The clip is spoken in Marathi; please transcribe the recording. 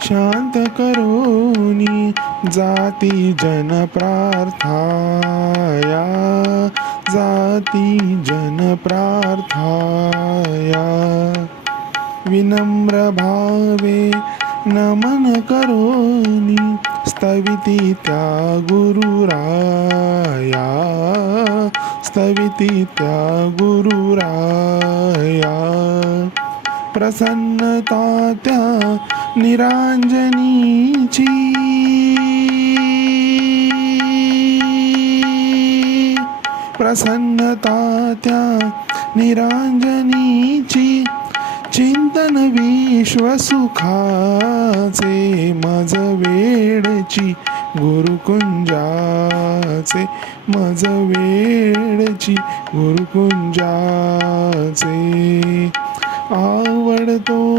शांत करोनी जाती जन प्रार्थाया, जाती जन प्रार्थाया। विनम्र भावे नमन करोनी स्तविती त्या गुरुराया, स्तविती त्या गुरुराया। प्रसन्नता त्या निरांजनीची, प्रसन्नता त्या निरांजनीची। चिंतन विश्वसुखाचे मज वेडची गुरुकुंजाचे, मज वेडची गुरुकुंजाचे। आवडतो